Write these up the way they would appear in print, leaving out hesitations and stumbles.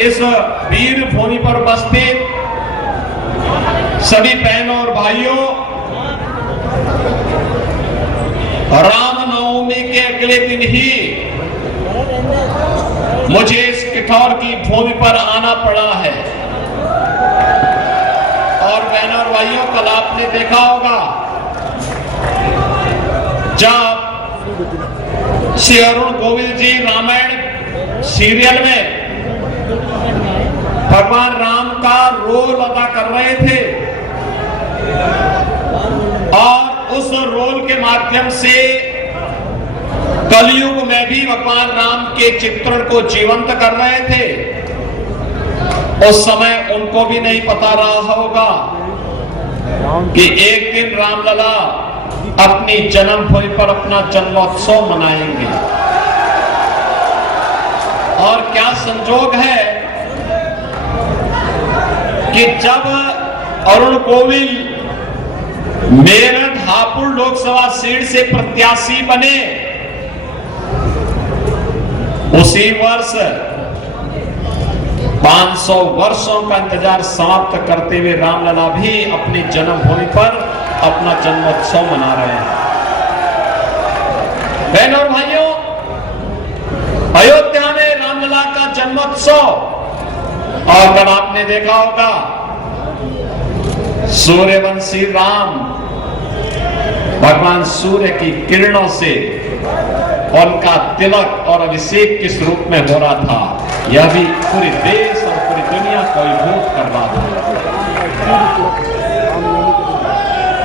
इस वीर भूमि पर उपस्थित सभी बहनों और भाइयों, रामनवमी के अगले दिन ही मुझे इस किठौर की भूमि पर आना पड़ा है। और बहनों और भाइयों, कल आपने देखा होगा जब श्री अरुण गोविल जी रामायण सीरियल में भगवान राम का रोल अदा कर रहे थे और उस रोल के माध्यम से कलयुग में भी भगवान राम के चित्रण को जीवंत कर रहे थे। उस समय उनको भी नहीं पता रहा होगा कि एक दिन रामलला अपनी जन्मभूमि पर अपना जन्मोत्सव मनाएंगे। और क्या संजोग है कि जब अरुण गोविल मेरठ हापुड़ लोकसभा सीट से प्रत्याशी बने, उसी वर्ष 500 वर्षों का इंतजार समाप्त करते हुए रामलला भी अपनी जन्मभूमि पर अपना जन्मोत्सव मना रहे हैं। बहनों और भाइयों, अयोध्या में रामलला का जन्मोत्सव, और कल आपने देखा होगा सूर्यवंशी राम भगवान सूर्य की किरणों से उनका तिलक और अभिषेक किस रूप में हो रहा था, यह भी पूरे देश और पूरी दुनिया को अभिभूत कर रहा था।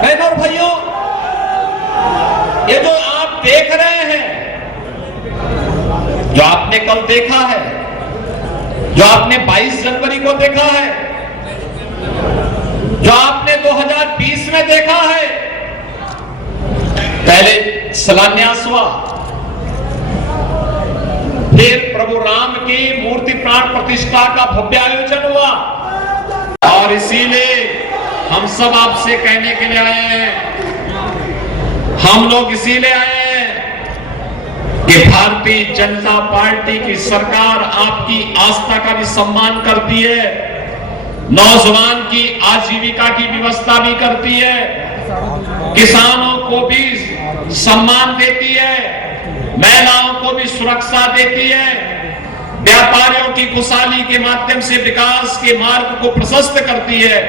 बहनों और भाइयों, ये जो आप देख रहे हैं, जो आपने कल देखा है, जो आपने 22 जनवरी को देखा है, जो आपने 2020 में देखा है, पहले शिलान्यास हुआ, फिर प्रभु राम की मूर्ति प्राण प्रतिष्ठा का भव्य आयोजन हुआ। और इसीलिए हम सब आपसे कहने के लिए आए हैं, हम लोग इसीलिए आए हैं कि भारतीय जनता पार्टी की सरकार आपकी आस्था का भी सम्मान करती है, नौजवान की आजीविका की व्यवस्था भी करती है, किसानों को भी सम्मान देती है, महिलाओं को भी सुरक्षा देती है, व्यापारियों की खुशहाली के माध्यम से विकास के मार्ग को प्रशस्त करती है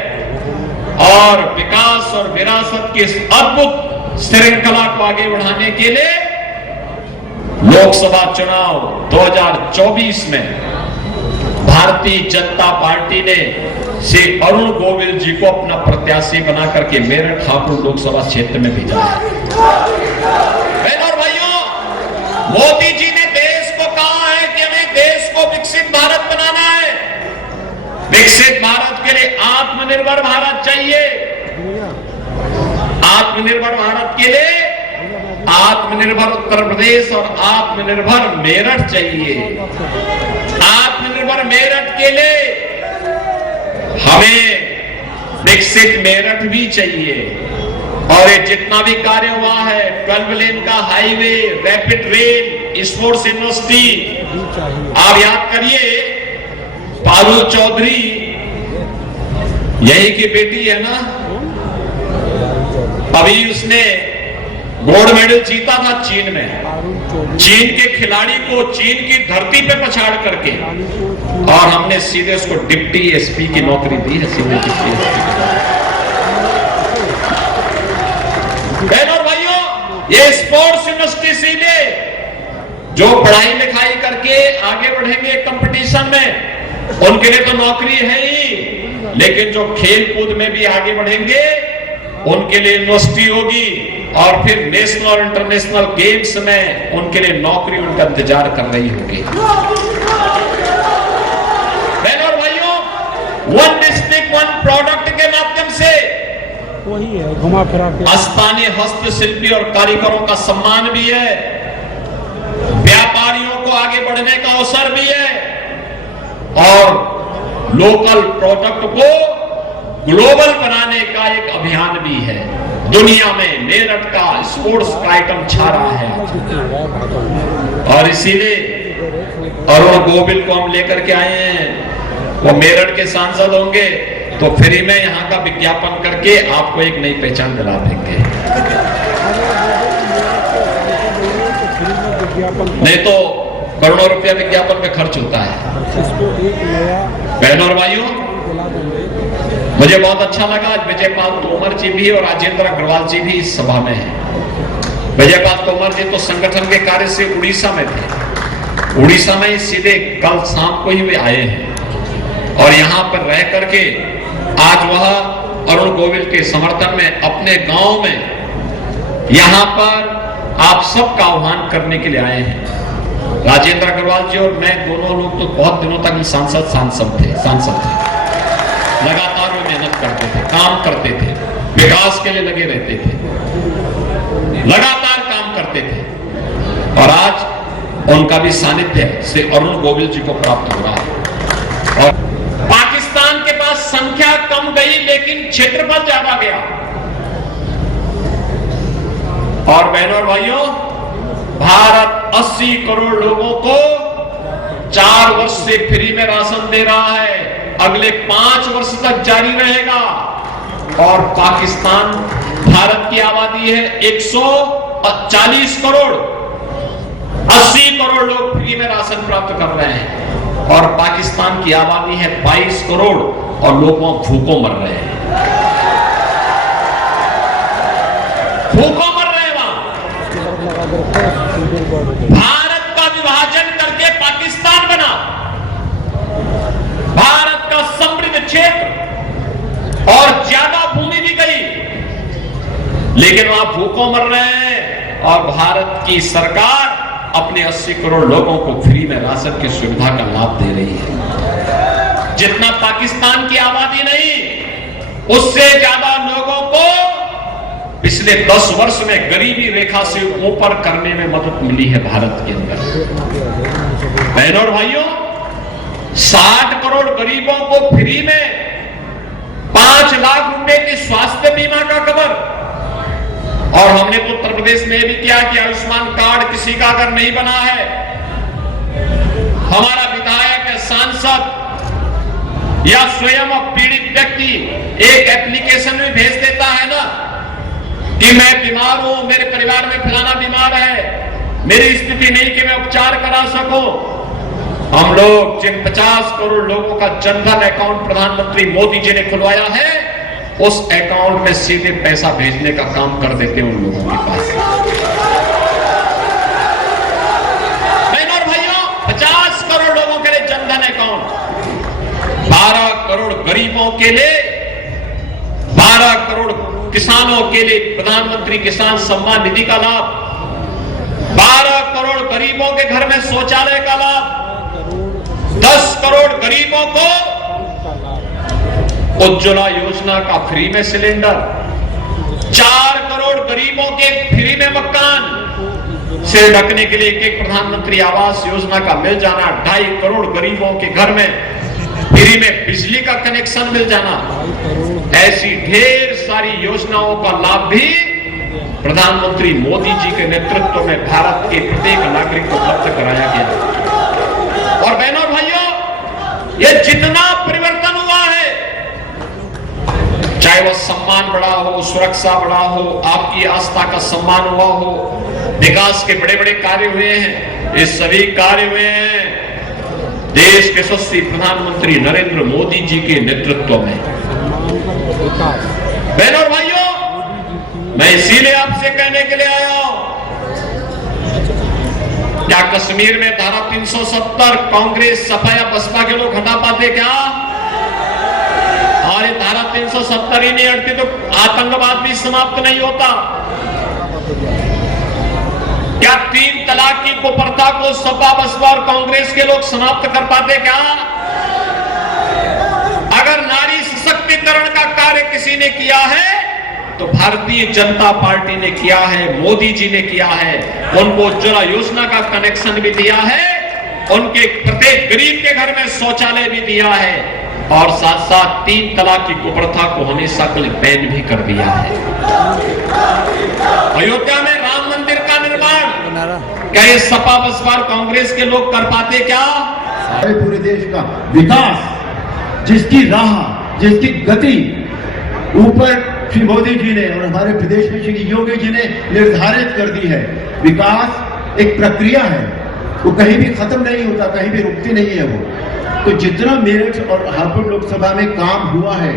और विकास और विरासत की इस अद्भुत श्रृंखला को आगे बढ़ाने के लिए लोकसभा चुनाव 2024 में भारतीय जनता पार्टी ने श्री अरुण गोविल जी को अपना प्रत्याशी बना करके मेरठ हापुड़ लोकसभा क्षेत्र में भेजा है। बहनों और भाइयों, मोदी जी ने देश को कहा है कि हमें देश को विकसित भारत बनाना है। विकसित भारत के लिए आत्मनिर्भर भारत चाहिए। आत्मनिर्भर भारत के लिए आत्मनिर्भर उत्तर प्रदेश और आत्मनिर्भर मेरठ चाहिए। आत्मनिर्भर मेरठ के लिए हमें विकसित मेरठ भी चाहिए। और ये जितना भी कार्य हुआ है, 12 लेन का highway, rapid rail, sports university, आप याद करिए पारुल चौधरी यही की बेटी है ना, अभी उसने गोल्ड मेडल जीता था चीन में, चीन के खिलाड़ी को चीन की धरती पे पछाड़ करके, और हमने सीधे उसको डिप्टी एसपी की नौकरी दी है, सीधे डिप्टी एसपी। बहनों और भाइयों, ये स्पोर्ट्स यूनिवर्सिटी सीधे जो पढ़ाई लिखाई करके आगे बढ़ेंगे कंपटीशन में, उनके लिए तो नौकरी है ही, लेकिन जो खेल कूद में भी आगे बढ़ेंगे उनके लिए यूनिवर्सिटी होगी, और फिर नेशनल और इंटरनेशनल गेम्स में उनके लिए नौकरी उनका इंतजार कर रही होगी। बहनों और भाइयों, वन डिस्ट्रिक्ट वन प्रोडक्ट के माध्यम से वही है, घुमा फिरा के स्थानीय हस्तशिल्पी और कारीगरों का सम्मान भी है, व्यापारियों को आगे बढ़ने का अवसर भी है, और लोकल प्रोडक्ट को ग्लोबल बनाने का एक अभियान भी है। दुनिया में मेरठ का स्पोर्ट्स का आइटम छा रहा है, और इसीलिए अरुण गोविल को हम लेकर के आए हैं वो मेरठ के सांसद होंगे तो फ्री में यहाँ का विज्ञापन करके आपको एक नई पहचान दिला देंगे। नहीं तो करोड़ों रुपया विज्ञापन में खर्च होता है। बहनों और भाइयों, मुझे बहुत अच्छा लगा आज विजयपाल तोमर जी भी और राजेंद्र अग्रवाल जी भी इस सभा में हैं। विजयपाल तोमर जी तो संगठन के कार्य से उड़ीसा में थे, उड़ीसा में ही सीधे कल शाम को ही वे आए हैं और यहाँ पर रह करके आज वह अरुण गोविल के समर्थन में अपने गांव में यहाँ पर आप सबका आह्वान करने के लिए आए हैं। राजेंद्र अग्रवाल जी और मैं दोनों लोग तो बहुत दिनों तक सांसद थे। लगातार वो मेहनत करते थे, काम करते थे, विकास के लिए लगे रहते थे, लगातार काम करते थे और आज उनका भी सानिध्य से अरुण गोविल जी को प्राप्त हो रहा है। और पाकिस्तान के पास संख्या कम गई लेकिन क्षेत्रफल ज्यादा गया। और बहनों और भाइयों, भारत 80 करोड़ लोगों को 4 वर्ष से फ्री में राशन दे रहा है, अगले 5 वर्ष तक जारी रहेगा। और पाकिस्तान, भारत की आबादी है 140 करोड़, 80 करोड़ लोग फ्री में राशन प्राप्त कर रहे हैं और पाकिस्तान की आबादी है 22 करोड़ और लोग वहां भूखों मर रहे हैं, भूखों मर रहे हैं वहां। भारत का विभाजन करके पाकिस्तान बना, भारत का समृद्ध क्षेत्र और ज्यादा भूमि भी गई, लेकिन वहां भूखों मर रहे हैं और भारत की सरकार अपने 80 करोड़ लोगों को फ्री में राशन की सुविधा का लाभ दे रही है। जितना पाकिस्तान की आबादी नहीं, उससे ज्यादा लोगों को पिछले 10 वर्ष में गरीबी रेखा से ऊपर करने में मदद मिली है भारत के अंदर। बहनों और भाइयों, 60 करोड़ गरीबों को फ्री में 5 लाख रुपए की स्वास्थ्य बीमा का कवर। और हमने तो उत्तर प्रदेश में भी किया कि आयुष्मान कार्ड किसी का अगर नहीं बना है, हमारा विधायक या सांसद या स्वयं पीड़ित व्यक्ति एक एप्लीकेशन में भेज देता है ना कि मैं बीमार हूं, मेरे परिवार में फलाना बीमार है, मेरी स्थिति नहीं कि मैं उपचार करा सकूं। हम लोग जिन 50 करोड़ लोगों का जनधन अकाउंट प्रधानमंत्री मोदी जी ने खुलवाया है, उस अकाउंट में सीधे पैसा भेजने का काम कर देते हैं उन लोगों के पास। बहनों और भाइयों, 50 करोड़ लोगों के लिए जनधन अकाउंट, 12 करोड़ गरीबों के लिए, 12 करोड़ किसानों के लिए प्रधानमंत्री किसान सम्मान निधि का लाभ, 12 करोड़ गरीबों के घर में शौचालय का लाभ, 10 करोड़ गरीबों को उज्ज्वला योजना का फ्री में सिलेंडर, 4 करोड़ गरीबों के फ्री में मकान से ढकने के लिए एक प्रधानमंत्री आवास योजना का मिल जाना, 2.5 करोड़ गरीबों के घर में फ्री में बिजली का कनेक्शन मिल जाना। ऐसी ढेर सारी योजनाओं का लाभ भी प्रधानमंत्री मोदी जी के नेतृत्व में भारत के प्रत्येक नागरिक को उपलब्ध कराया गया। और बहनों और भाइयों, ये जितना परिवर्तन हुआ है, चाहे वह सम्मान बढ़ा हो, सुरक्षा बढ़ा हो, आपकी आस्था का सम्मान हुआ हो, विकास के बड़े बड़े कार्य हुए हैं, ये सभी कार्य हुए हैं देश के यशस्वी प्रधानमंत्री नरेंद्र मोदी जी के नेतृत्व में। बहनों और भाइयों, मैं इसीलिए आपसे कहने के लिए आया हूं, क्या कश्मीर में धारा 370 कांग्रेस, सपा या बसपा के लोग हटा पाते क्या? और ये धारा 370 ही नहीं हटती तो आतंकवाद भी समाप्त नहीं होता। क्या 3 तलाक की कुप्रथा को सपा, बसपा और कांग्रेस के लोग समाप्त कर पाते क्या? अगर नारी सशक्तिकरण का कार्य किसी ने किया है तो भारतीय जनता पार्टी ने किया है, मोदी जी ने किया है। उनको उज्ज्वला योजना का कनेक्शन भी दिया है, उनके प्रत्येक गरीब के घर में शौचालय भी दिया है और साथ साथ 3 तलाक की कुप्रथा को हमेशा के लिए बैन भी कर दिया है। अयोध्या में राम मंदिर का निर्माण क्या ये सपा, बसपा, कांग्रेस के लोग कर पाते क्या? पूरे देश का विकास जिसकी राह, जिसकी गति ऊपर श्री मोदी जी ने और हमारे प्रदेश में श्री योगी जी ने निर्धारित कर दी है। विकास एक प्रक्रिया है, वो कहीं भी खत्म नहीं होता, कहीं भी रुकती नहीं है वो। तो जितना मेरठ और हापुड़ लोकसभा में काम हुआ है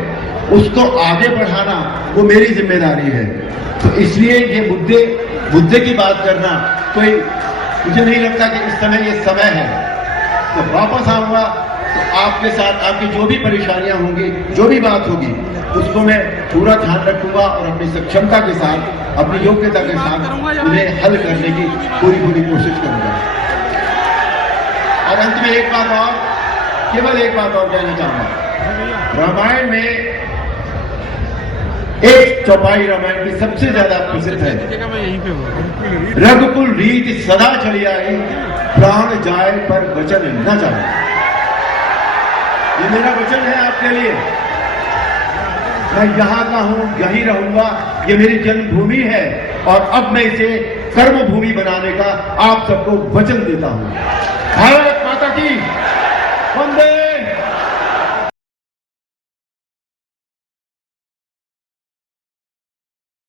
उसको आगे बढ़ाना वो मेरी जिम्मेदारी है। तो इसलिए ये मुद्दे की बात करना कोई, मुझे नहीं लगता कि इस समय ये समय है। तो वापस आऊंगा तो आपके साथ आपकी जो भी परेशानियां होंगी, जो भी बात होगी, उसको मैं पूरा ध्यान रखूंगा और अपनी सक्षमता के साथ, अपनी योग्यता के साथ उन्हें हल करने की पूरी कोशिश करूंगा। और अंत में एक बात और, केवल एक बात और कहना चाहूंगा। रामायण में एक चौपाई रामायण की सबसे ज्यादा प्रसिद्ध है, रघुकुल रीति सदा चली आई, प्राण जाए पर वचन न जाए। ये मेरा वचन है आपके लिए। मैं यहां का हूं, यहीं रहूंगा, ये मेरी जन्मभूमि है और अब मैं इसे कर्मभूमि बनाने का आप सबको वचन देता हूं। भारत माता की वंदे